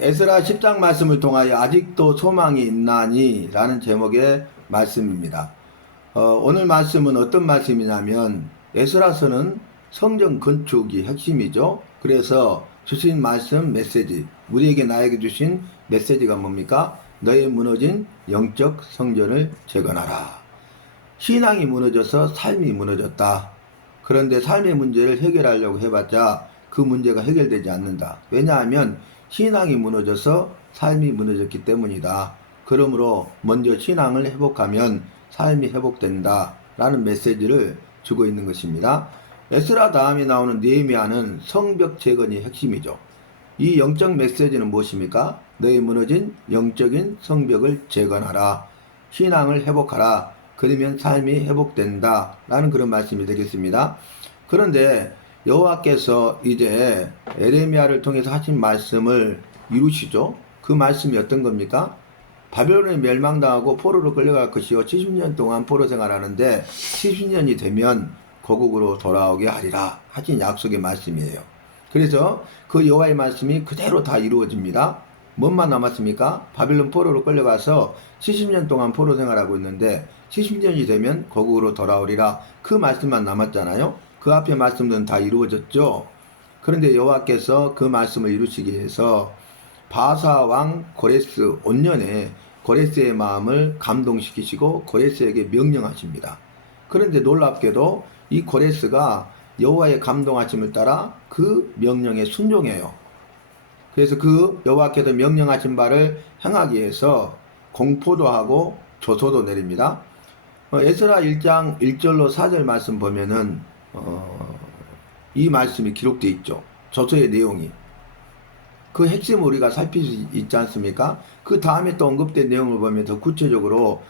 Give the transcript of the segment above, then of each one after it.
에스라 10장 말씀을 통하여 아직도 소망이 있나니 라는 제목의 말씀입니다. 오늘 말씀은 어떤 말씀이냐면 에스라서는 성전 건축이 핵심이죠. 그래서 주신 말씀 메시지, 우리에게 나에게 주신 메시지가 뭡니까? 너의 무너진 영적 성전을 재건하라. 신앙이 무너져서 삶이 무너졌다. 그런데 삶의 문제를 해결하려고 해봤자 그 문제가 해결되지 않는다. 왜냐하면 신앙이 무너져서 삶이 무너졌기 때문이다. 그러므로 먼저 신앙을 회복하면 삶이 회복된다 라는 메시지를 주고 있는 것입니다. 에스라 다음에 나오는 느헤미야는 성벽 재건이 핵심이죠. 이 영적 메시지는 무엇입니까? 너의 무너진 영적인 성벽을 재건하라. 신앙을 회복하라. 그러면 삶이 회복된다 라는 그런 말씀이 되겠습니다. 그런데 여호와께서 이제 에레미야를 통해서 하신 말씀을 이루시죠. 그 말씀이 어떤 겁니까? 바벨론에 멸망당하고 포로로 끌려갈 것이요 70년 동안 포로 생활하는데 70년이 되면 고국으로 돌아오게 하리라 하신 약속의 말씀이에요. 그래서 그 여호와의 말씀이 그대로 다 이루어집니다. 뭔만 남았습니까? 바벨론 포로로 끌려가서 70년 동안 포로 생활하고 있는데 70년이 되면 고국으로 돌아오리라 그 말씀만 남았잖아요. 그 앞에 말씀들은 다 이루어졌죠. 그런데 여호와께서 그 말씀을 이루시기 위해서 바사 왕 고레스 온년에 고레스의 마음을 감동시키시고 고레스에게 명령하십니다. 그런데 놀랍게도 이 고레스가 여호와의 감동하심을 따라 그 명령에 순종해요. 그래서 그 여호와께서 명령하신 바를 행하기 위해서 공포도 하고 조소도 내립니다. 에스라 1장 1절로 4절 말씀 보면은 이 말씀이 기록되어 있죠. 조서의 내용이. 그 핵심을 우리가 살필 수 있지 않습니까? 그 다음에 또 언급된 내용을 보면 더 구체적으로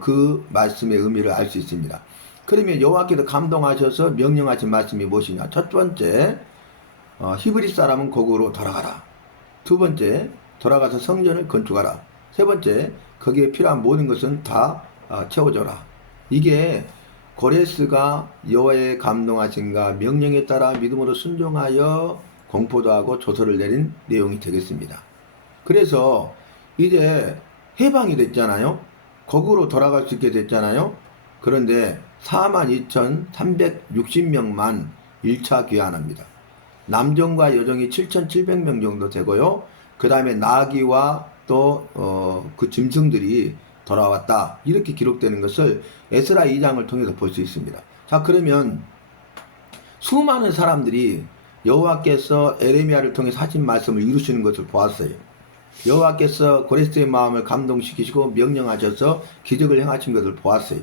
그 말씀의 의미를 알 수 있습니다. 그러면 여호와께서 감동하셔서 명령하신 말씀이 무엇이냐? 첫 번째, 히브리 사람은 고국으로 돌아가라. 두 번째, 돌아가서 성전을 건축하라. 세 번째, 거기에 필요한 모든 것은 다 채워줘라. 이게 고레스가 여호와의 감동하신가 명령에 따라 믿음으로 순종하여 공포도 하고 조서를 내린 내용이 되겠습니다. 그래서 이제 해방이 됐잖아요. 거국으로 돌아갈 수 있게 됐잖아요. 그런데 42,360명만 1차 귀환합니다. 남정과 여정이 7,700명 정도 되고요. 그 다음에 나귀와 또 그 짐승들이 돌아왔다. 이렇게 기록되는 것을 에스라 2장을 통해서 볼 수 있습니다. 자, 그러면 수많은 사람들이 여호와께서 에레미야를 통해서 하신 말씀을 이루시는 것을 보았어요. 여호와께서 고레스의 마음을 감동시키시고 명령하셔서 기적을 행하신 것을 보았어요.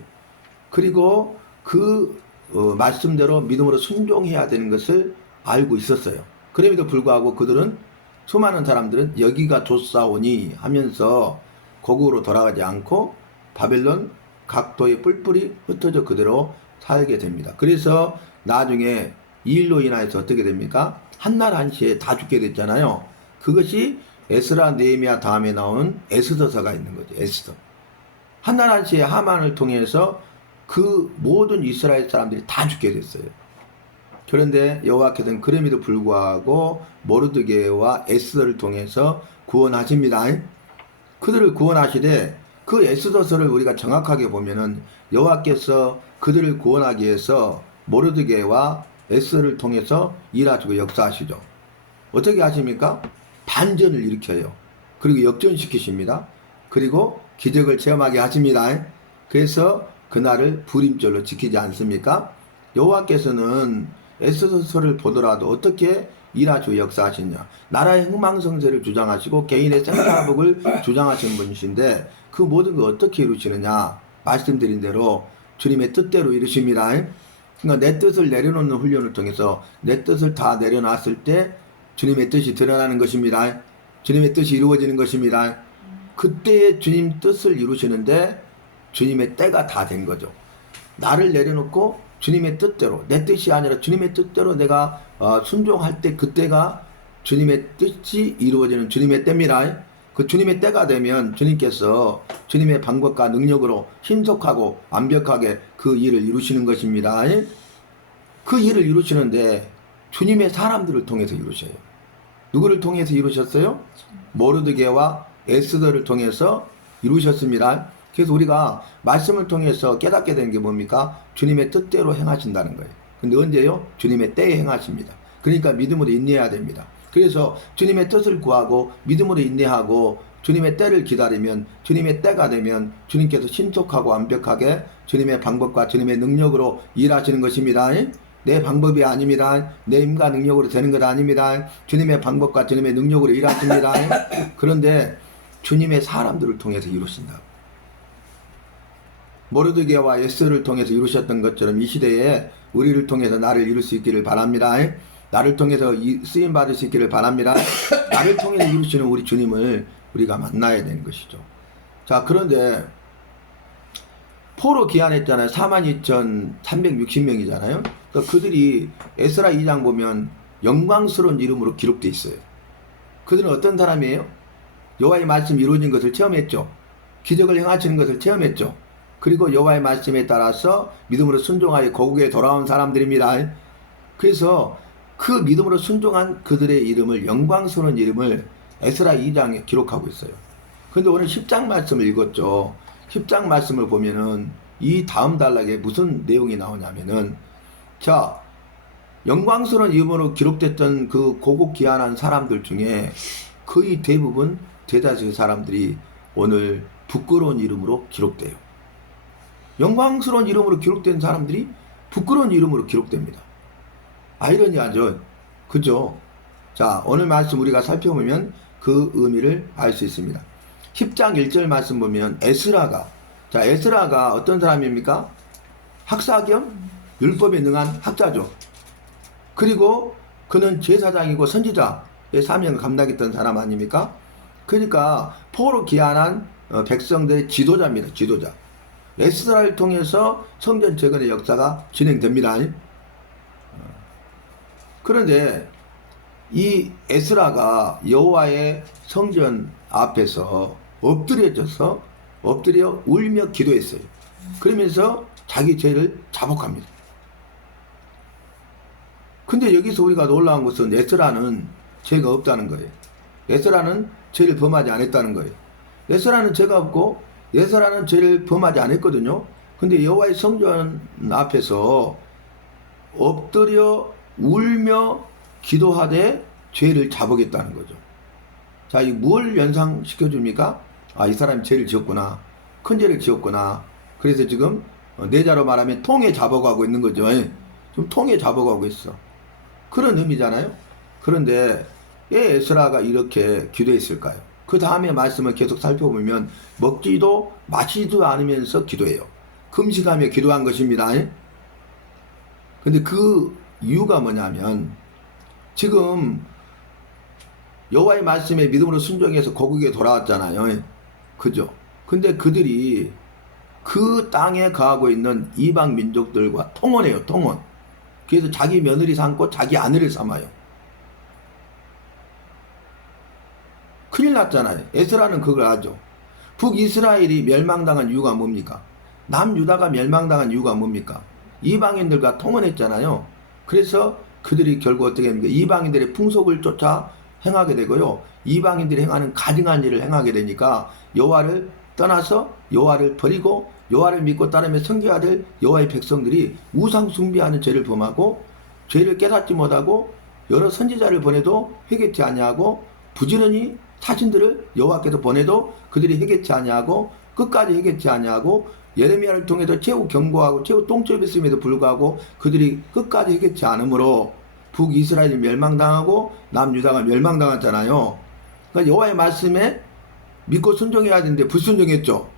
그리고 그 말씀대로 믿음으로 순종해야 되는 것을 알고 있었어요. 그럼에도 불구하고 그들은 수많은 사람들은 여기가 좋사오니 하면서 고국으로 돌아가지 않고 바벨론 각도에 뿔뿔이 흩어져 그대로 살게 됩니다. 그래서 나중에 이 일로 인하여서 어떻게 됩니까? 한날 한시에 다 죽게 됐잖아요. 그것이 에스라 느헤미야 다음에 나오는 에스더서가 있는 거죠. 에스더. 한날 한시에 하만을 통해서 그 모든 이스라엘 사람들이 다 죽게 됐어요. 그런데 여호와께서는 그럼에도 불구하고 모르드게와 에스더를 통해서 구원하십니다. 그들을 구원하시되 그 에스더서를 우리가 정확하게 보면은 여호와께서 그들을 구원하기 위해서 모르드게와 에스더를 통해서 일하시고 역사하시죠. 어떻게 하십니까? 반전을 일으켜요. 그리고 역전시키십니다. 그리고 기적을 체험하게 하십니다. 그래서 그날을 불임절로 지키지 않습니까? 여호와께서는 에스더서를 보더라도 어떻게 일하시고 역사하시냐. 나라의 흥망성쇠를 주장하시고 개인의 생사복을 주장하시는 분이신데 그 모든 걸 어떻게 이루시느냐. 말씀드린 대로 주님의 뜻대로 이루십니다. 그러니까 내 뜻을 내려놓는 훈련을 통해서 내 뜻을 다 내려놨을 때 주님의 뜻이 드러나는 것입니다. 주님의 뜻이 이루어지는 것입니다. 그때의 주님 뜻을 이루시는데 주님의 때가 다 된 거죠. 나를 내려놓고 주님의 뜻대로, 내 뜻이 아니라 주님의 뜻대로 내가 순종할 때 그때가 주님의 뜻이 이루어지는 주님의 때입니다. 그 주님의 때가 되면 주님께서 주님의 방법과 능력으로 신속하고 완벽하게 그 일을 이루시는 것입니다. 그 일을 이루시는데 주님의 사람들을 통해서 이루셔요. 누구를 통해서 이루셨어요? 모르드게와 에스더를 통해서 이루셨습니다. 그래서 우리가 말씀을 통해서 깨닫게 되는 게 뭡니까? 주님의 뜻대로 행하신다는 거예요. 근데 언제요? 주님의 때에 행하십니다. 그러니까 믿음으로 인내해야 됩니다. 그래서 주님의 뜻을 구하고 믿음으로 인내하고 주님의 때를 기다리면 주님의 때가 되면 주님께서 신속하고 완벽하게 주님의 방법과 주님의 능력으로 일하시는 것입니다. 내 방법이 아닙니다. 내 힘과 능력으로 되는 것 아닙니다. 주님의 방법과 주님의 능력으로 일하십니다. 그런데 주님의 사람들을 통해서 이루신다. 모르드게와 에스더를 통해서 이루셨던 것처럼 이 시대에 우리를 통해서 나를 이룰 수 있기를 바랍니다. 나를 통해서 쓰임 받을 수 있기를 바랍니다. 나를 통해서 이루시는 우리 주님을 우리가 만나야 되는 것이죠. 자, 그런데 포로 귀환했잖아요. 42,360명이잖아요. 그러니까 그들이 에스라 2장 보면 영광스러운 이름으로 기록되어 있어요. 그들은 어떤 사람이에요? 여호와의 말씀이 이루어진 것을 체험했죠. 기적을 행하시는 것을 체험했죠. 그리고 여호와의 말씀에 따라서 믿음으로 순종하여 거국에 돌아온 사람들입니다. 그래서 그 믿음으로 순종한 그들의 이름을, 영광스러운 이름을 에스라 2장에 기록하고 있어요. 그런데 오늘 10장 말씀을 읽었죠. 10장 말씀을 보면은 이 다음 단락에 무슨 내용이 나오냐면은, 자, 영광스러운 이름으로 기록됐던 그 고국 귀환한 사람들 중에 거의 대부분 대다수의 사람들이 오늘 부끄러운 이름으로 기록돼요. 영광스러운 이름으로 기록된 사람들이 부끄러운 이름으로 기록됩니다. 아이러니하죠. 그죠? 자, 오늘 말씀 우리가 살펴보면 그 의미를 알 수 있습니다. 10장 1절 말씀 보면 에스라가 어떤 사람입니까? 학사 겸 율법에 능한 학자죠. 그리고 그는 제사장이고 선지자의 사명을 감당했던 사람 아닙니까? 그러니까 포로 귀환한 백성들의 지도자입니다. 지도자. 에스라를 통해서 성전 재건의 역사가 진행됩니다. 그런데 이 에스라가 여호와의 성전 앞에서 엎드려 울며 기도했어요. 그러면서 자기 죄를 자복합니다. 근데 여기서 우리가 놀라운 것은 에스라는 죄가 없다는 거예요. 에스라는 죄를 범하지 않았다는 거예요. 에스라는 죄가 없고 에스라는 죄를 범하지 않았거든요. 근데 여호와의 성전 앞에서 엎드려 울며 기도하되 죄를 자복했다는 거죠. 자, 이 뭘 연상시켜 줍니까? 아, 이 사람이 죄를 지었구나. 큰 죄를 지었구나. 그래서 지금 내자로 말하면 통에 자복하고 있는 거죠. 좀 통에 자복하고 있어. 그런 의미잖아요. 그런데 왜 에스라가 이렇게 기도했을까요? 그 다음에 말씀을 계속 살펴보면 먹지도 마시지도 않으면서 기도해요. 금식하며 기도한 것입니다. 근데 그 이유가 뭐냐면 지금 여호와의 말씀에 믿음으로 순종해서 거국에 돌아왔잖아요. 그죠? 근데 그들이 그 땅에 거하고 있는 이방 민족들과 통혼해요. 통혼. 그래서 자기 며느리 삼고 자기 아내를 삼아요. 큰일 났잖아요. 에스라는 그걸 알죠. 북이스라엘이 멸망당한 이유가 뭡니까? 남유다가 멸망당한 이유가 뭡니까? 이방인들과 통혼했잖아요. 그래서 그들이 결국 어떻게 합니까? 이방인들의 풍속을 쫓아 행하게 되고요. 이방인들이 행하는 가증한 일을 행하게 되니까 여호와를 떠나서 여호와를 버리고 여호와를 믿고 따르며 섬겨야 될 여호와의 백성들이 우상 숭배하는 죄를 범하고 죄를 깨닫지 못하고 여러 선지자를 보내도 회개치 아니하고 부지런히 사신들을 여호와께서 보내도 그들이 회개치 아니하고 끝까지 회개치 아니하고 예레미야를 통해서 최후 경고하고 최후 통첩했음에도 불구하고 그들이 끝까지 회개치 않으므로 북이스라엘이 멸망당하고 남유다가 멸망당했잖아요. 그러니까 여호와의 말씀에 믿고 순종해야 되는데 불순종했죠.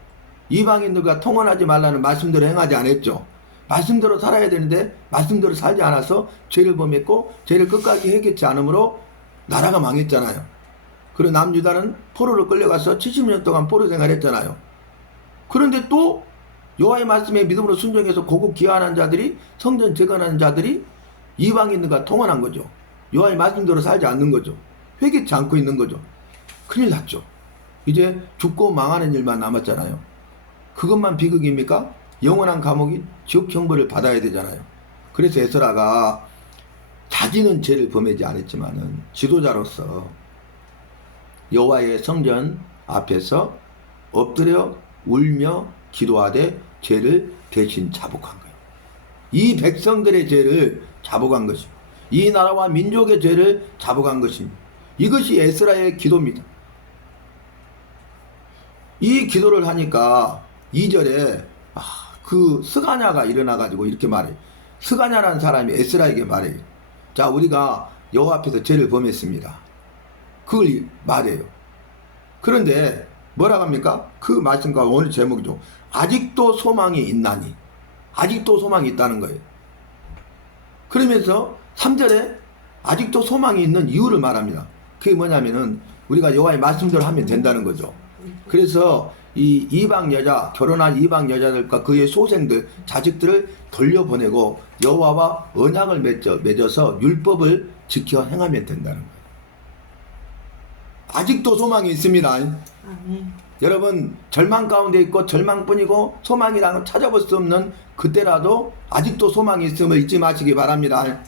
이방인들과 통혼하지 말라는 말씀대로 행하지 않았죠. 말씀대로 살아야 되는데 말씀대로 살지 않아서 죄를 범했고 죄를 끝까지 회개치 않으므로 나라가 망했잖아요. 그리고 남유다는 포로로 끌려가서 70년 동안 포로 생활했잖아요. 그런데 또 여호와의 말씀에 믿음으로 순종해서 고국 귀환한 자들이 성전 재건하는 자들이 이방인들과 통혼한 거죠. 여호와의 말씀대로 살지 않는 거죠. 회개치 않고 있는 거죠. 큰일 났죠. 이제 죽고 망하는 일만 남았잖아요. 그것만 비극입니까? 영원한 감옥이 지옥 형벌을 받아야 되잖아요. 그래서 에스라가 자기는 죄를 범하지 않았지만은 지도자로서 여호와의 성전 앞에서 엎드려 울며 기도하되 죄를 대신 자복한 거예요. 이 백성들의 죄를 자복한 것입니다. 이 나라와 민족의 죄를 자복한 것입니다. 이것이 에스라의 기도입니다. 이 기도를 하니까 2절에 그 스가냐가 일어나가지고 이렇게 말해요. 스가냐라는 사람이 에스라에게 말해요. 자, 우리가 여호와 앞에서 죄를 범했습니다. 그걸 말해요. 그런데 뭐라고 합니까? 그 말씀과 오늘 제목이죠. 아직도 소망이 있나니. 아직도 소망이 있다는 거예요. 그러면서 3절에 아직도 소망이 있는 이유를 말합니다. 그게 뭐냐면은 우리가 여호와의 말씀대로 하면 된다는 거죠. 그래서 이 이방 여자, 결혼한 이방 여자들과 그의 소생들, 자식들을 돌려보내고 여호와와 언약을 맺어서 율법을 지켜 행하면 된다는 거예요. 아직도 소망이 있습니다. 아멘. 여러분, 절망 가운데 있고 절망뿐이고 소망이랑은 찾아볼 수 없는 그때라도 아직도 소망이 있음을 잊지 마시기 바랍니다.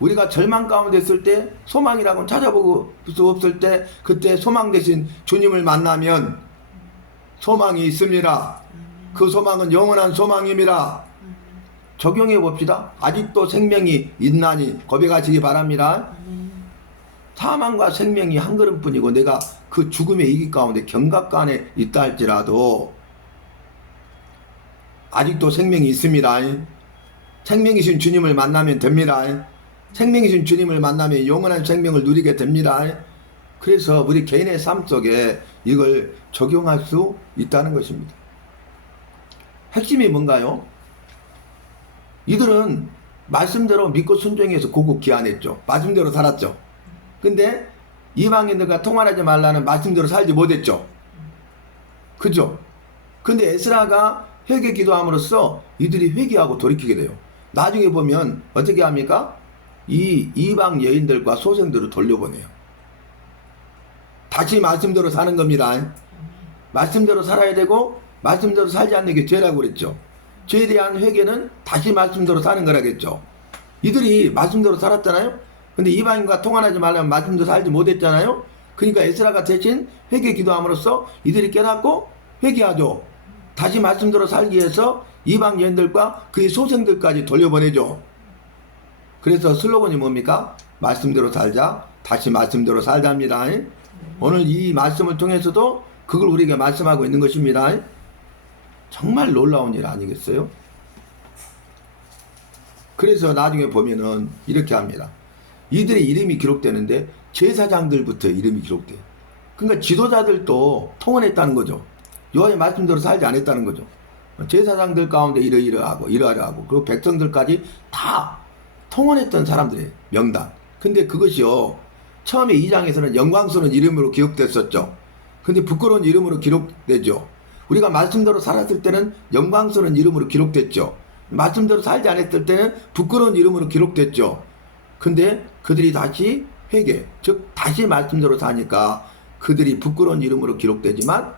우리가 절망 가운데 있을 때, 소망이라고는 찾아볼 수 없을 때, 그때 소망 대신 주님을 만나면 소망이 있습니다. 그 소망은 영원한 소망입니다. 적용해 봅시다. 아직도 생명이 있나니 고백하시기 바랍니다. 사망과 생명이 한 걸음뿐이고 내가 그 죽음의 이기 가운데 경각간에 있다 할지라도 아직도 생명이 있습니다. 생명이신 주님을 만나면 됩니다. 생명이신 주님을 만나면 영원한 생명을 누리게 됩니다. 그래서 우리 개인의 삶 속에 이걸 적용할 수 있다는 것입니다. 핵심이 뭔가요? 이들은 말씀대로 믿고 순종해서 고국 기한했죠. 말씀대로 살았죠. 근데 이방인들과 통화하지 말라는 말씀대로 살지 못했죠. 그죠? 근데 에스라가 회개 기도함으로써 이들이 회개하고 돌이키게 돼요. 나중에 보면 어떻게 합니까? 이 이방 여인들과 소생들을 돌려보내요. 다시 말씀대로 사는 겁니다. 말씀대로 살아야 되고 말씀대로 살지 않는 게 죄라고 그랬죠. 죄에 대한 회개는 다시 말씀대로 사는 거라겠죠. 이들이 말씀대로 살았잖아요. 근데 이방인과 통화하지 말라면 말씀대로 살지 못했잖아요. 그러니까 에스라가 대신 회개 기도함으로써 이들이 깨닫고 회개하죠. 다시 말씀대로 살기 위해서 이방 여인들과 그의 소생들까지 돌려보내죠. 그래서 슬로건이 뭡니까? 말씀대로 살자, 다시 말씀대로 살자입니다. 오늘 이 말씀을 통해서도 그걸 우리에게 말씀하고 있는 것입니다. 정말 놀라운 일 아니겠어요? 그래서 나중에 보면은 이렇게 합니다. 이들의 이름이 기록되는데 제사장들부터 이름이 기록돼요. 그러니까 지도자들도 통원했다는 거죠. 여호와의 말씀대로 살지 않았다는 거죠. 제사장들 가운데 이러하고 그리고 백성들까지 다 통원했던 사람들의 명단. 근데 그것이요, 처음에 2장에서는 영광스러운 이름으로 기록됐었죠. 근데 부끄러운 이름으로 기록되죠. 우리가 말씀대로 살았을 때는 영광스러운 이름으로 기록됐죠. 말씀대로 살지 않았을 때는 부끄러운 이름으로 기록됐죠. 근데 그들이 다시 회개, 즉 다시 말씀대로 사니까 그들이 부끄러운 이름으로 기록되지만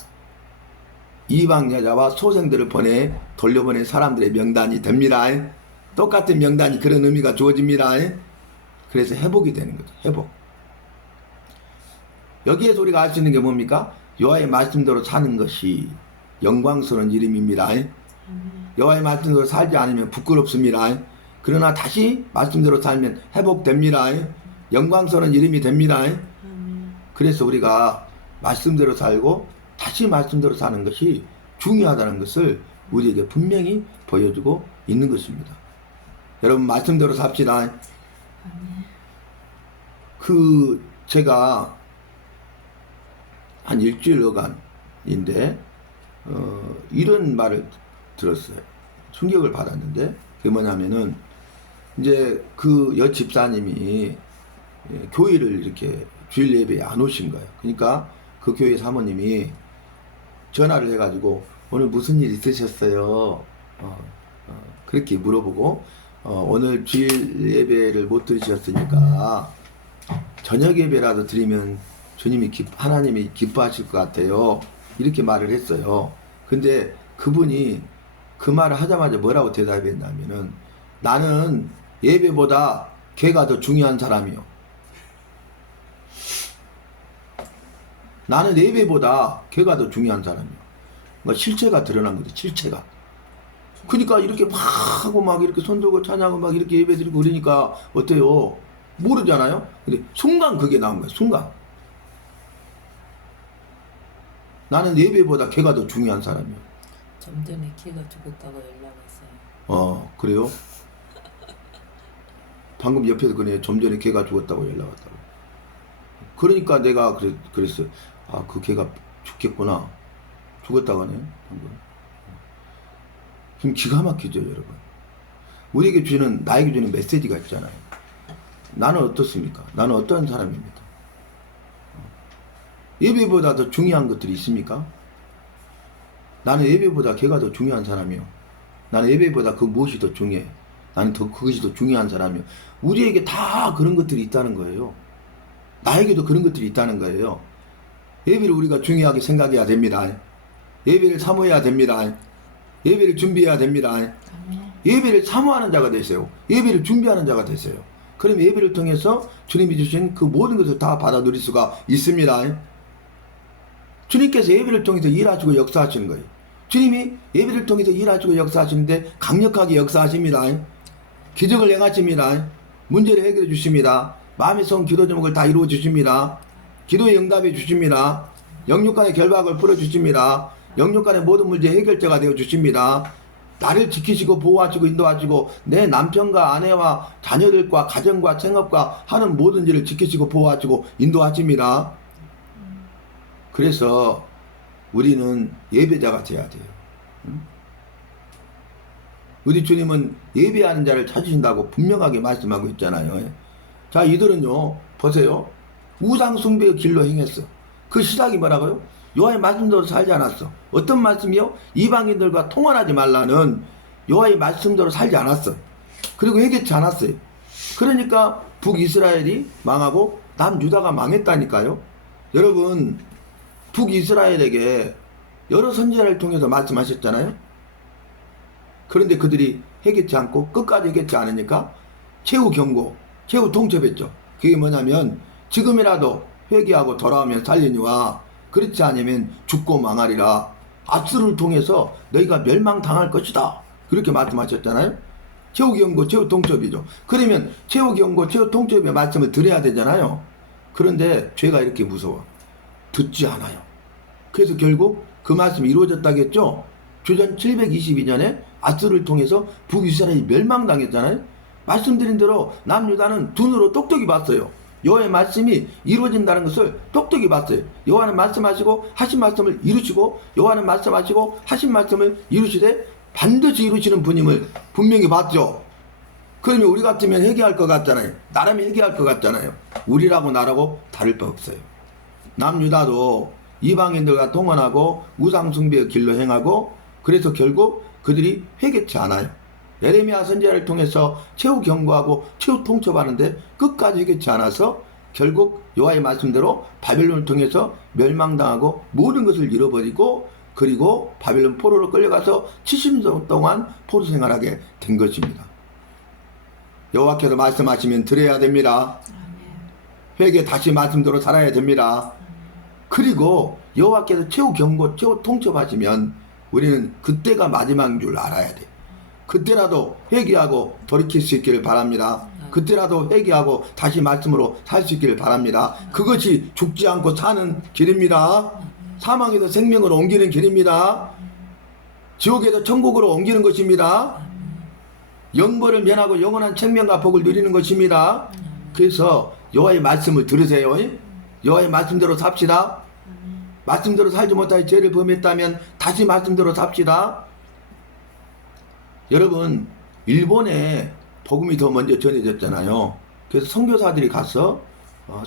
이방 여자와 소생들을 돌려보낸 사람들의 명단이 됩니다. 똑같은 명단이 그런 의미가 주어집니다. 그래서 회복이 되는 거죠. 회복. 여기에서 우리가 알 수 있는 게 뭡니까? 여호와의 말씀대로 사는 것이 영광스러운 이름입니다. 여호와의 말씀대로 살지 않으면 부끄럽습니다. 그러나 다시 말씀대로 살면 회복됩니다. 영광스러운 이름이 됩니다. 그래서 우리가 말씀대로 살고 다시 말씀대로 사는 것이 중요하다는 것을 우리에게 분명히 보여주고 있는 것입니다. 여러분, 말씀대로 삽시다. 제가 한 일주일간인데 이런 말을 들었어요. 충격을 받았는데, 그게 뭐냐면은 이제 그 여 집사님이 교회를 이렇게 주일 예배에 안 오신 거예요. 그러니까 그 교회 사모님이 전화를 해가지고 오늘 무슨 일 있으셨어요? 그렇게 물어보고 오늘 주일 예배를 못 들으셨으니까 저녁 예배라도 드리면 하나님이 기뻐하실 것 같아요. 이렇게 말을 했어요. 근데 그분이 그 말을 하자마자 뭐라고 대답했냐면은 나는 예배보다 걔가 더 중요한 사람이요. 나는 예배보다 걔가 더 중요한 사람이요. 그러니까 실체가 드러난 거죠. 실체가. 그러니까 이렇게 막 하고 막 이렇게 손 들고 찬양하고 막 이렇게 예배 드리고 그러니까 어때요? 모르잖아요. 근데 순간 그게 나온 거예요. 순간. 나는 예배보다 걔가 더 중요한 사람이요. 좀 전에 걔가 죽었다고 연락 왔어요. 그래요? 방금 옆에서 그네 좀 전에 걔가 죽었다고 연락 왔다고. 그러니까 내가 그랬어요. 아, 그 걔가 죽겠구나. 죽었다고 하네. 방금. 지금 기가 막히죠, 여러분. 우리에게 주는, 나에게 주는 메시지가 있잖아요. 나는 어떻습니까? 나는 어떤 사람입니까? 예배보다 더 중요한 것들이 있습니까? 나는 예배보다 걔가 더 중요한 사람이요. 나는 예배보다 그 무엇이 더 중요해. 나는 그것이 더 중요한 사람이요. 우리에게 다 그런 것들이 있다는 거예요. 나에게도 그런 것들이 있다는 거예요. 예배를 우리가 중요하게 생각해야 됩니다. 예배를 사모해야 됩니다. 예배를 준비해야 됩니다. 예배를 사모하는 자가 되세요. 예배를 준비하는 자가 되세요. 그럼 예배를 통해서 주님이 주신 그 모든 것을 다 받아 누릴 수가 있습니다. 주님께서 예배를 통해서 일하시고 역사하시는 거예요. 주님이 예배를 통해서 일하시고 역사하시는데 강력하게 역사하십니다. 기적을 행하십니다. 문제를 해결해 주십니다. 마음에 선 기도 제목을 다 이루어 주십니다. 기도에 응답해 주십니다. 영육간의 결박을 풀어 주십니다. 영육간의 모든 문제 해결자가 되어 주십니다. 나를 지키시고 보호하시고 인도하시고 내 남편과 아내와 자녀들과 가정과 생업과 하는 모든 일을 지키시고 보호하시고 인도하십니다. 그래서 우리는 예배자가 되어야 돼요. 우리 주님은 예배하는 자를 찾으신다고 분명하게 말씀하고 있잖아요. 자, 이들은요, 보세요. 우상 숭배의 길로 행했어. 그 시작이 뭐라고요? 여호와의 말씀대로 살지 않았어. 어떤 말씀이요? 이방인들과 통혼하지 말라는 여호와의 말씀대로 살지 않았어. 그리고 회개치 않았어요. 그러니까 북이스라엘이 망하고 남유다가 망했다니까요. 여러분, 북이스라엘에게 여러 선지자를 통해서 말씀하셨잖아요. 그런데 그들이 회개치 않고 끝까지 회개치 않으니까 최후 경고, 최후 통첩했죠. 그게 뭐냐면 지금이라도 회개하고 돌아오면 살리니와 그렇지 않으면 죽고 망하리라. 아수를 통해서 너희가 멸망당할 것이다. 그렇게 말씀하셨잖아요. 최후 경고, 최후 통첩이죠. 그러면 최후 경고, 최후 통첩의 말씀을 드려야 되잖아요. 그런데 죄가 이렇게 무서워. 듣지 않아요. 그래서 결국 그 말씀이 이루어졌다겠죠. 주전 722년에 아수를 통해서 북이스라엘이 멸망당했잖아요. 말씀드린 대로 남유다는 눈으로 똑똑히 봤어요. 여호와의 말씀이 이루어진다는 것을 똑똑히 봤어요. 여호와는 말씀하시고 하신 말씀을 이루시고 여호와는 말씀하시고 하신 말씀을 이루시되 반드시 이루시는 분임을 분명히 봤죠. 그러면 우리 같으면 회개할 것 같잖아요. 나라면 회개할 것 같잖아요. 우리라고 나라고 다를 바 없어요. 남유다도 이방인들과 통혼하고 우상숭배의 길로 행하고 그래서 결국 그들이 회개치 않아요. 예레미야 선지자를 통해서 최후 경고하고 최후 통첩하는데 끝까지 회개치 않아서 결국 여호와의 말씀대로 바벨론을 통해서 멸망당하고 모든 것을 잃어버리고 그리고 바벨론 포로로 끌려가서 70년 동안 포로 생활하게 된 것입니다. 여호와께서 말씀하시면 들어야 됩니다. 회개 다시 말씀대로 살아야 됩니다. 그리고 여호와께서 최후 경고, 최후 통첩하시면 우리는 그때가 마지막인 줄 알아야 돼요. 그때라도 회개하고 돌이킬 수 있기를 바랍니다. 그때라도 회개하고 다시 말씀으로 살 수 있기를 바랍니다. 그것이 죽지 않고 사는 길입니다. 사망에서 생명으로 옮기는 길입니다. 지옥에서 천국으로 옮기는 것입니다. 영벌을 면하고 영원한 생명과 복을 누리는 것입니다. 그래서 여호와의 말씀을 들으세요. 여호와의 말씀대로 삽시다. 말씀대로 살지 못하여 죄를 범했다면 다시 말씀대로 삽시다. 여러분, 일본에 복음이 더 먼저 전해졌잖아요. 그래서 선교사들이 가서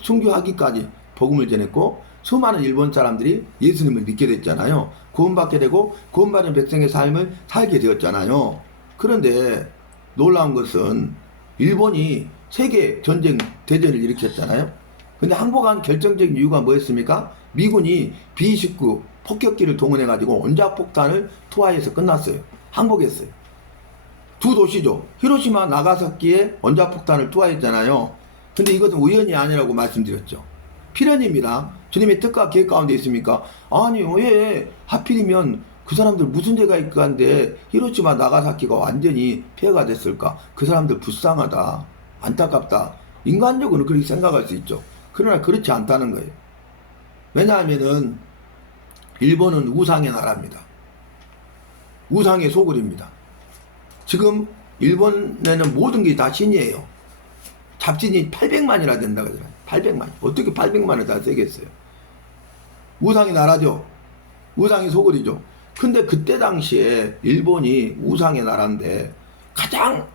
순교하기까지 복음을 전했고 수많은 일본 사람들이 예수님을 믿게 됐잖아요. 구원받게 되고 구원받은 백성의 삶을 살게 되었잖아요. 그런데 놀라운 것은 일본이 세계 전쟁 대전을 일으켰잖아요. 근데 항복한 결정적인 이유가 뭐였습니까? 미군이 B-29 폭격기를 동원해가지고 원자폭탄을 투하해서 끝났어요. 항복했어요. 두 도시죠. 히로시마 나가사키에 원자폭탄을 투하했잖아요. 근데 이것은 우연이 아니라고 말씀드렸죠. 필연입니다. 주님의 뜻과 계획 가운데 있습니까? 아니 왜 하필이면 그 사람들 무슨 죄가 있건데 히로시마 나가사키가 완전히 폐해가 됐을까? 그 사람들 불쌍하다, 안타깝다. 인간적으로 그렇게 생각할 수 있죠. 그러나 그렇지 않다는 거예요. 왜냐하면은 일본은 우상의 나라입니다. 우상의 소굴입니다. 지금 일본에는 모든 게 다 신이에요. 잡신이 800만이나 된다고 하더라고요. 800만. 어떻게 800만을 다 세겠어요? 우상의 나라죠. 우상의 소굴이죠. 근데 그때 당시에 일본이 우상의 나라인데 가장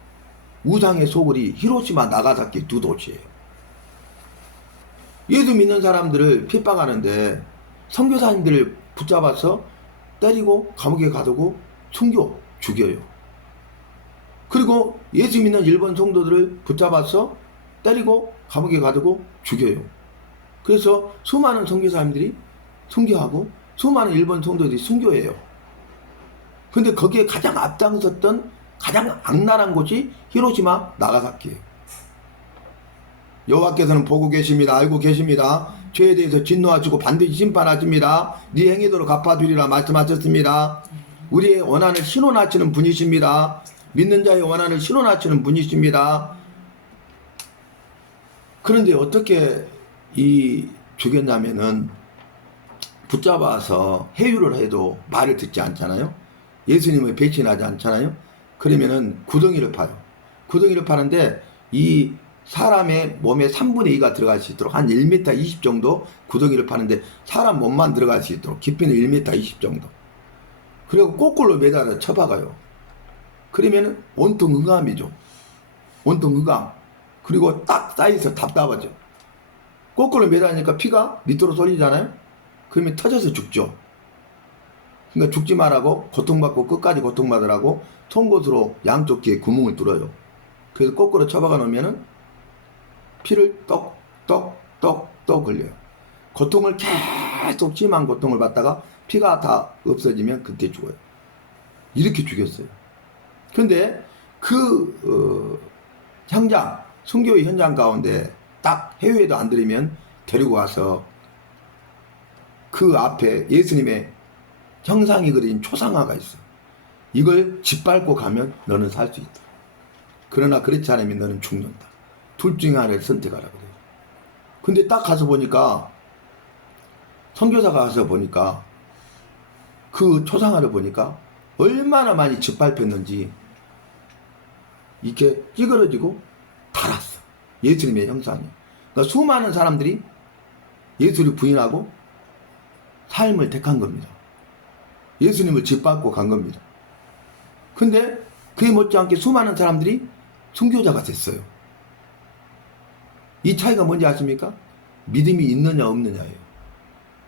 우상의 소굴이 히로시마 나가사키 두 도시예요. 예수 믿는 사람들을 핍박하는데 선교사님들을 붙잡아서 때리고 감옥에 가두고 숨겨 죽여요. 그리고 예수 믿는 일본 성도들을 붙잡아서 때리고 감옥에 가두고 죽여요. 그래서 수많은 선교사님들이 순교하고 수많은 일본 성도들이 순교해요. 근데 거기에 가장 앞장섰던 가장 악랄한 곳이 히로시마 나가사키예요. 여호와께서는 보고 계십니다. 알고 계십니다. 죄에 대해서 진노하시고 반드시 심판하십니다. 네 행위대로 갚아주리라 말씀하셨습니다. 우리의 원한을 신원하시는 분이십니다. 믿는 자의 원한을 신원하시는 분이십니다. 그런데 어떻게 이 죽였냐면은 붙잡아서 해유를 해도 말을 듣지 않잖아요. 예수님을 배신하지 않잖아요. 그러면은 구덩이를 파요. 구덩이를 파는데 이 사람의 몸에 3분의 2가 들어갈 수 있도록 한 1m 20 정도 구덩이를 파는데 사람 몸만 들어갈 수 있도록 깊이는 1m 20 정도. 그리고 거꾸로 매달아 쳐박아요. 그러면 온통 흑암이죠. 온통 흑암. 그리고 딱 쌓여서 답답하죠. 거꾸로 매달으니까 피가 밑으로 쏠리잖아요. 그러면 터져서 죽죠. 그러니까 죽지 말라고 고통받고 끝까지 고통받으라고 송곳으로 양쪽 귀에 구멍을 뚫어요. 그래서 거꾸로 쳐박아 놓으면은 피를 떡떡떡떡 흘려요. 고통을 계속 심한 고통을 받다가 피가 다 없어지면 그때 죽어요. 이렇게 죽였어요. 근데 그 현장, 순교의 현장 가운데 딱 해외에도 안 들이면 데리고 와서 그 앞에 예수님의 형상이 그린 초상화가 있어. 이걸 짓밟고 가면 너는 살 수 있다. 그러나 그렇지 않으면 너는 죽는다. 둘 중에 하나를 선택하라 그래요. 근데 딱 가서 보니까 선교사가 가서 보니까 그 초상화를 보니까 얼마나 많이 짓밟혔는지 이렇게 찌그러지고 달았어. 예수님의 형상이. 그러니까 수많은 사람들이 예수를 부인하고 삶을 택한 겁니다. 예수님을 짓밟고 간 겁니다. 근데 그에 못지않게 수많은 사람들이 순교자가 됐어요. 이 차이가 뭔지 아십니까? 믿음이 있느냐 없느냐예요.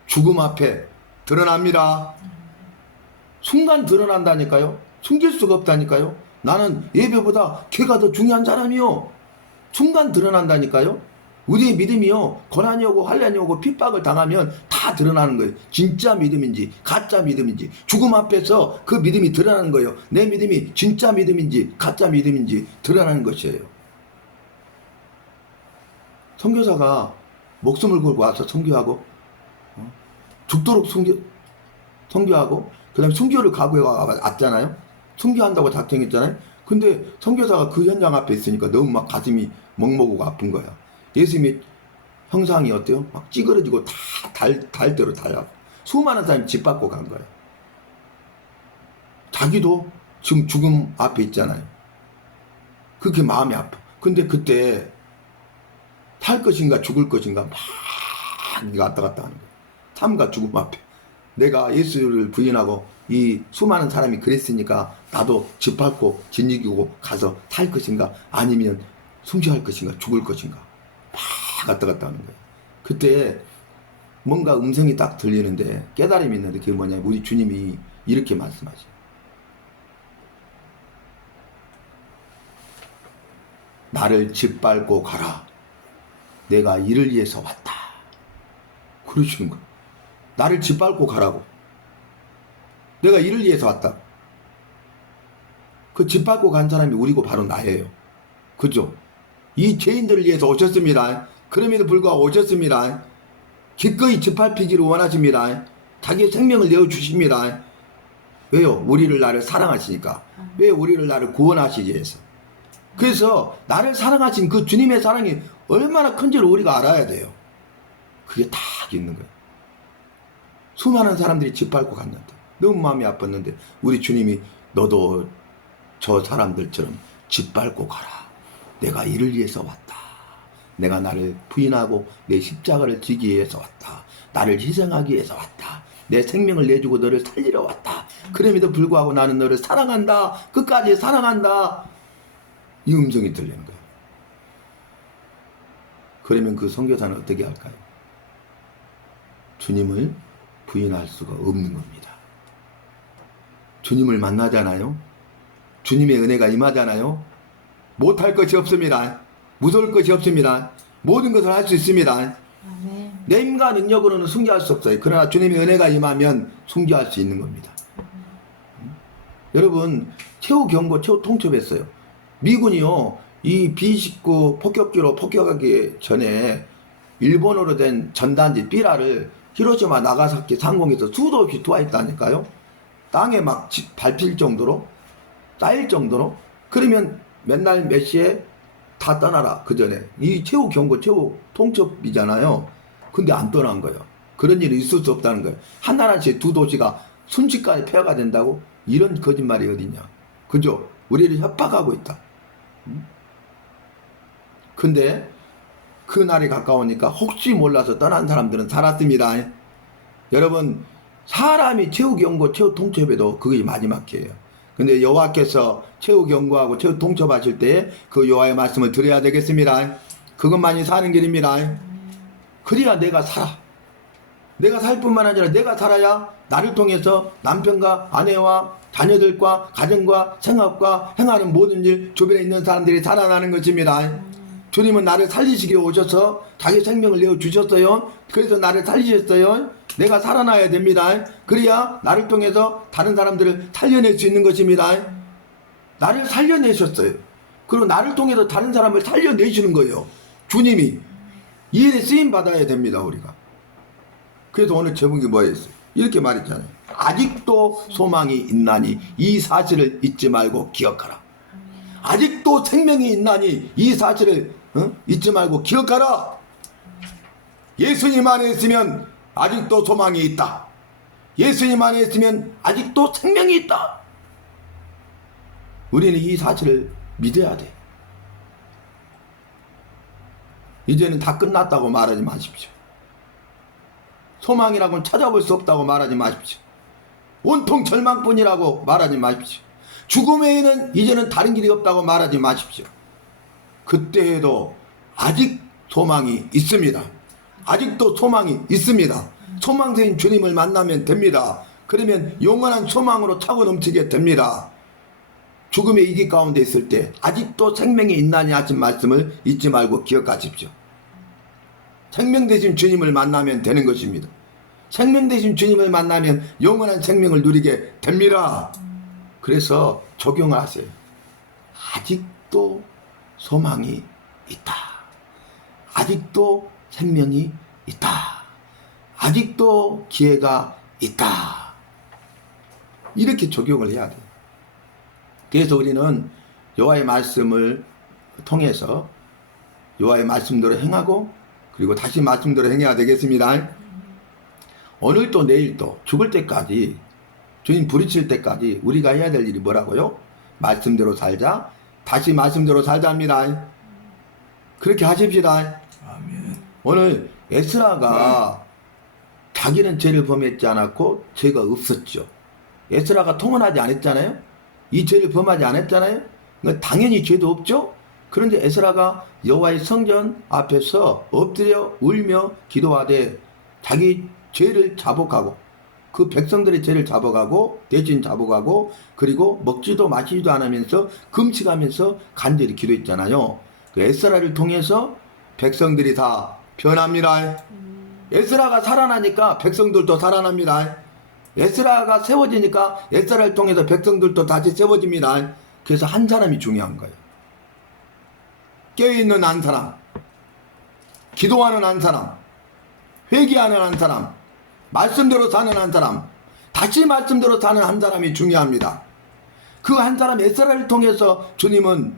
죽음 앞에 드러납니다. 순간 드러난다니까요. 숨길 수가 없다니까요. 나는 예배보다 죄가 더 중요한 사람이요. 순간 드러난다니까요. 우리의 믿음이요. 고난이 오고 환난이 오고 핍박을 당하면 다 드러나는 거예요. 진짜 믿음인지 가짜 믿음인지 죽음 앞에서 그 믿음이 드러나는 거예요. 내 믿음이 진짜 믿음인지 가짜 믿음인지 드러나는 것이에요. 선교사가 목숨을 걸고 와서 선교하고 죽도록 선교하고 그 다음에 순교를 각오해 왔잖아요. 순교한다고 작정했잖아요. 근데 선교사가 그 현장 앞에 있으니까 너무 막 가슴이 먹먹고 아픈 거야. 예수님의 형상이 어때요? 막 찌그러지고 다 달대로 달라고. 수많은 사람이 짓밟고 간 거예요. 자기도 지금 죽음 앞에 있잖아요. 그렇게 마음이 아파. 근데 그때 살 것인가 죽을 것인가 막 왔다 갔다 하는 거예요. 삶과 죽음 앞에. 내가 예수를 부인하고 이 수많은 사람이 그랬으니까 나도 짓밟고 짓이기고 가서 살 것인가 아니면 순교할 것인가 죽을 것인가 막 왔다 갔다 하는 거예요. 그때 뭔가 음성이 딱 들리는데 깨달음이 있는데 그게 뭐냐면 우리 주님이 이렇게 말씀하셔요. 나를 짓밟고 가라. 내가 이를 위해서 왔다. 그러시는 거예요. 나를 짓밟고 가라고. 내가 이를 위해서 왔다. 그 짓밟고 간 사람이 우리고 바로 나예요. 그죠? 이 죄인들을 위해서 오셨습니다. 그럼에도 불구하고 오셨습니다. 기꺼이 짓밟히기를 원하십니다. 자기의 생명을 내어주십니다. 왜요? 우리를 나를 사랑하시니까. 왜 우리를 나를 구원하시기 위해서. 그래서 나를 사랑하신 그 주님의 사랑이 얼마나 큰지를 우리가 알아야 돼요. 그게 다 있는 거예요. 수많은 사람들이 짓밟고 갔는데 너무 마음이 아팠는데 우리 주님이 너도 저 사람들처럼 짓밟고 가라. 내가 이를 위해서 왔다. 내가 나를 부인하고 내 십자가를 지기 위해서 왔다. 나를 희생하기 위해서 왔다. 내 생명을 내주고 너를 살리러 왔다. 그럼에도 불구하고 나는 너를 사랑한다. 끝까지 사랑한다. 이 음성이 들리는 거예요. 그러면 그 선교사는 어떻게 할까요? 주님을 부인할 수가 없는 겁니다. 주님을 만나잖아요. 주님의 은혜가 임하잖아요. 못할 것이 없습니다. 무서울 것이 없습니다. 모든 것을 할 수 있습니다. 아멘. 내 힘과 능력으로는 순교할 수 없어요. 그러나 주님의 은혜가 임하면 순교할 수 있는 겁니다. 여러분, 최후 경고, 최후 통첩했어요. 미군이요, 이 B-19 폭격기로 폭격하기 전에 일본어로 된 전단지 삐라를 히로시마 나가사키 상공에서 수도 없이 투하했다니까요. 땅에 막 밟힐 정도로, 쌓일 정도로. 그러면 맨날 몇 시에 다 떠나라. 그 전에 이 최후 경고, 최후 통첩이잖아요. 근데 안 떠난 거예요. 그런 일이 있을 수 없다는 거예요. 하나씩 두 도시가 순식간에 폐허가 된다고? 이런 거짓말이 어딨냐. 그죠? 우리를 협박하고 있다. 근데 그 날이 가까우니까 혹시 몰라서 떠난 사람들은 살았습니다. 여러분, 사람이 최후 경고, 최후 통첩에도 그것이 마지막 기회예요. 근데 여호와께서 최후 경고하고 최후 통첩하실 때 그 여호와의 말씀을 드려야 되겠습니다. 그것만이 사는 길입니다. 그래야 내가 살아. 내가 살 뿐만 아니라 내가 살아야 나를 통해서 남편과 아내와 자녀들과 가정과 생업과 행하는 모든 일, 주변에 있는 사람들이 살아나는 것입니다. 주님은 나를 살리시기 위해 오셔서 자기 생명을 내어주셨어요. 그래서 나를 살리셨어요. 내가 살아나야 됩니다. 그래야 나를 통해서 다른 사람들을 살려낼 수 있는 것입니다. 나를 살려내셨어요. 그리고 나를 통해서 다른 사람을 살려내시는 거예요. 주님이. 이 일에 쓰임받아야 됩니다, 우리가. 그래서 오늘 제목이 뭐였어요? 이렇게 말했잖아요. 아직도 소망이 있나니 이 사실을 잊지 말고 기억하라. 아직도 생명이 있나니 이 사실을 잊지 말고 기억하라. 예수님 안에 있으면 아직도 소망이 있다. 예수님 안에 있으면 아직도 생명이 있다. 우리는 이 사실을 믿어야 돼. 이제는 다 끝났다고 말하지 마십시오. 소망이라고는 찾아볼 수 없다고 말하지 마십시오. 온통 절망뿐이라고 말하지 마십시오. 죽음 외에는 이제는 다른 길이 없다고 말하지 마십시오. 그때에도 아직 소망이 있습니다. 아직도 소망이 있습니다. 소망생인 주님을 만나면 됩니다. 그러면 영원한 소망으로 차고 넘치게 됩니다. 죽음의 위기 가운데 있을 때 아직도 생명이 있나니 하신 말씀을 잊지 말고 기억하십시오. 생명 되신 주님을 만나면 되는 것입니다. 생명 되신 주님을 만나면 영원한 생명을 누리게 됩니다. 그래서 적용을 하세요. 아직도 소망이 있다. 아직도 생명이 있다. 아직도 기회가 있다. 이렇게 적용을 해야 돼요. 그래서 우리는 여호와의 말씀을 통해서 여호와의 말씀대로 행하고 그리고 다시 말씀대로 행해야 되겠습니다. 오늘도 내일도 죽을 때까지 주님 부르실 때까지 우리가 해야 될 일이 뭐라고요? 말씀대로 살자. 다시 말씀대로 살자입니다. 그렇게 하십시다. 아멘. 오늘 에스라가 자기는 죄를 범했지 않았고 죄가 없었죠. 에스라가 통언하지 않았잖아요. 이 죄를 범하지 않았잖아요. 그러니까 당연히 죄도 없죠. 그런데 에스라가 여호와의 성전 앞에서 엎드려 울며 기도하되 자기 죄를 자복하고 그 백성들의 죄를 자복하고 대신 자복하고 그리고 먹지도 마시지도 않으면서 금식하면서 간절히 기도했잖아요. 그 에스라를 통해서 백성들이 다 변합니다. 에스라가 살아나니까 백성들도 살아납니다. 에스라가 세워지니까 에스라를 통해서 백성들도 다시 세워집니다. 그래서 한 사람이 중요한 거예요. 깨어있는 한 사람, 기도하는 한 사람, 회개하는 한 사람, 말씀대로 사는 한 사람, 다시 말씀대로 사는 한 사람이 중요합니다. 그 한 사람 에스라를 통해서 주님은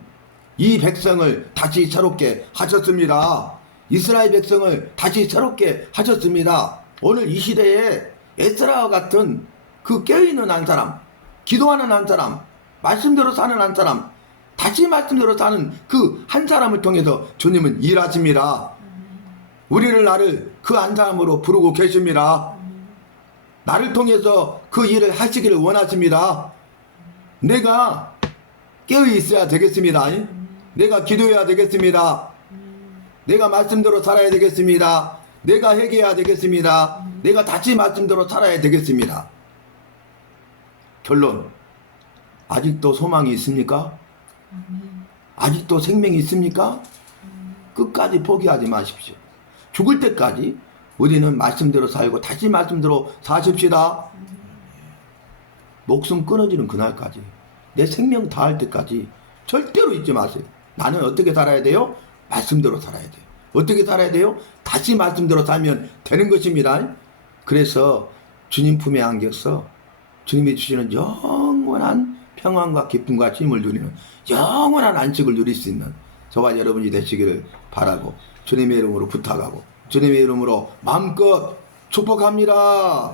이 백성을 다시 새롭게 하셨습니다. 이스라엘 백성을 다시 새롭게 하셨습니다. 오늘 이 시대에 에스라와 같은 그 깨어있는 한 사람, 기도하는 한 사람, 말씀대로 사는 한 사람, 다시 말씀대로 사는 그 한 사람을 통해서 주님은 일하십니다. 우리를 나를 그 한 사람으로 부르고 계십니다. 나를 통해서 그 일을 하시기를 원하십니다. 내가 깨어 있어야 되겠습니다. 내가 기도해야 되겠습니다. 내가 말씀대로 살아야 되겠습니다. 내가 회개해야 되겠습니다. 내가 다시 말씀대로 살아야 되겠습니다. 결론, 아직도 소망이 있습니까? 아직도 생명이 있습니까? 끝까지 포기하지 마십시오. 죽을 때까지 우리는 말씀대로 살고 다시 말씀대로 사십시다. 목숨 끊어지는 그날까지, 내 생명 다할 때까지 절대로 잊지 마세요. 나는 어떻게 살아야 돼요? 말씀대로 살아야 돼요. 어떻게 살아야 돼요? 다시 말씀대로 살면 되는 것입니다. 그래서 주님 품에 안겨서 주님이 주시는 영원한 평안과 기쁨과 힘을 누리는 영원한 안식을 누릴 수 있는 저와 여러분이 되시기를 바라고 주님의 이름으로 부탁하고 주님의 이름으로 마음껏 축복합니다.